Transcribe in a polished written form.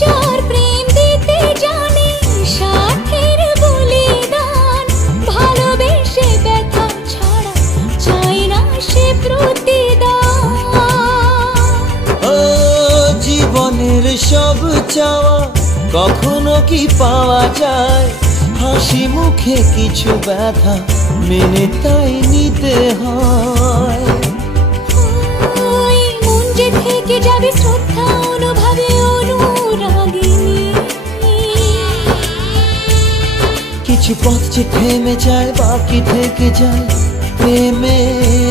যার প্রেম দিতে জানে সাথের বলিদান, ভালোবেসে ব্যথা ছাড়া চায় না সে প্রতিদান। ও জীবনের সব চাওয়া কখনো কি পাওয়া যায়? হাসি মুখে কিছু ব্যথা মেনে তাই নিতে হয়। ওই মন যে থেকে যাবে শ্রদ্ধা অনুভবে অনুরাগিনী। কিছু পথ যে থেমে যায়, বাকি থেকে যায় প্রেমের